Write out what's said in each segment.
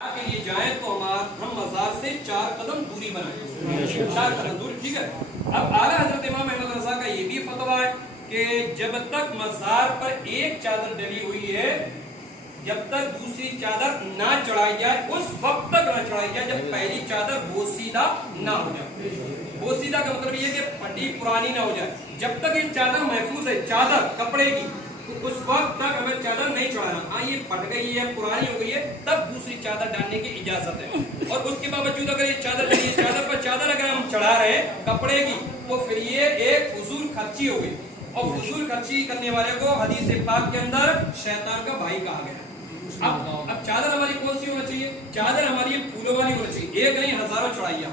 के लिए जाए तो हम मजार से 4 कदम दूरी बनाए, 4 कदम दूरी, ठीक है। अब आला हजरत इमाम अहमद रज़ा का ये भी फतवा है कि जब तक मजार पर एक चादर डली हुई है, जब तक दूसरी चादर ना चढ़ाई जाए उस वक्त तक ना चढ़ाई जाए जब पहली चादर बोसीदा ना हो जाए। बोसीदा का मतलब ये कि फटी पुरानी ना हो जाए। जब तक ये चादर महफूज है, चादर कपड़े की, तो उस वक्त तक हमें चादर नहीं चढ़ाना। हाँ, ये फट गई है, पुरानी हो गई है, तब दूसरी चादर डालने की इजाजत है। और उसके बावजूद अगर ये चादर डली है, चादर पर चादर अगर हम चढ़ा रहे हैं कपड़े की, तो फिर ये एक फजूल खर्ची हो गई। और फजूल खर्ची करने वाले को हदीस पाक के अंदर शैतान का भाई कहा गया। अब चादर हमारी कौन सी होना चाहिए? चादर हमारी फूलों वाली होनी चाहिए, एक नहीं हजारों चढ़ाइया।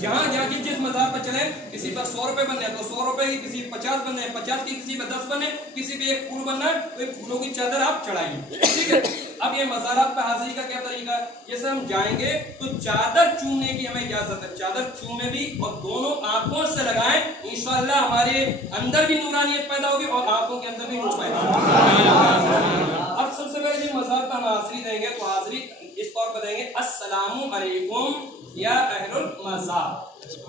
जहां जाके जिस मजार पर चले, किसी पर 100 रुपए बनने तो 100 रुपए की, किसी 50 बनने 50 की, किसी पर 10 बनने, किसी पे एक फूल बनना है तो एक फूलों की चादर आप चढ़ाइए, ठीक है। अब ये मजारात पर हाजिरी का क्या तरीका है? जैसे हम जाएंगे तो चादर चूमने की हमें इजाजत है, चादर चूमे भी और दोनों आंखों से लगाएं, इंशाअल्लाह हमारे अंदर भी नूरानियत पैदा होगी और आंखों के अंदर भी नूर पैदा होगा। अब सबसे पहले जब मजार पर हम हाजिरी देंगे तो हाजिरी इस तौर पर देंगे, अस्सलामु अलैकुम या अहलुल मजार,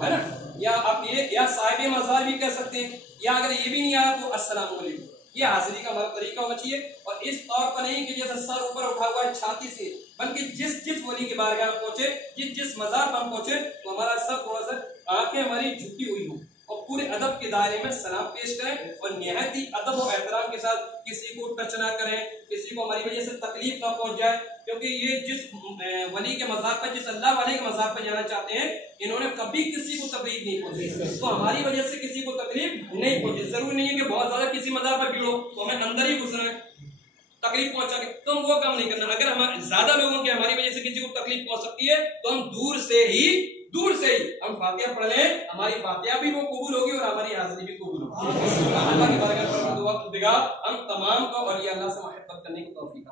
है ना। या आप ये या साहिब मजार भी कह सकते हैं, या अगर ये भी नहीं आया तो अस्सलामु अलैकुम। ये हाजिरी का हमारा तरीका होना चाहिए। और इस तौर पर नहीं कि जैसे सर ऊपर उठा हुआ है छाती से, बल्कि जिस वली के बारगाह में पहुंचे, जिस मजार पर हम पहुंचे, तो हमारा सर थोड़ा सा, आंखें हमारी झुकी हुई हो और पूरे अदब के दायरे में सलाम पेश करें और निहायत ही अदब और एहतराम के साथ किसी को टच ना करें, किसी को हमारी वजह से तकलीफ ना पहुंच जाए। क्योंकि ये जिस वली के मजार पर, जिस अल्लाह वाले के मजार पर जाना चाहते हैं, इन्होंने कभी किसी को तकलीफ नहीं पहुंची, तो हमारी वजह से किसी को तकलीफ नहीं पहुंची। जरूरी नहीं है कि बहुत ज्यादा किसी मजार पर भीड़ हो तो हमें अंदर ही घुसना है, तकलीफ पहुंचा के, तो हम वो काम नहीं करना। अगर हमारे ज्यादा लोगों की हमारी वजह से किसी को तकलीफ पहुंच सकती है तो हम दूर से ही हम फातिहा पढ़ लें, हमारी फातिहा भी वो कबूल होगी और हमारी हाजिरी भी कबूल होगी। अल्लाह की बारगाह में दुआ हम तमाम को और ये अल्लाह से मोहब्बत करने की तौफीक।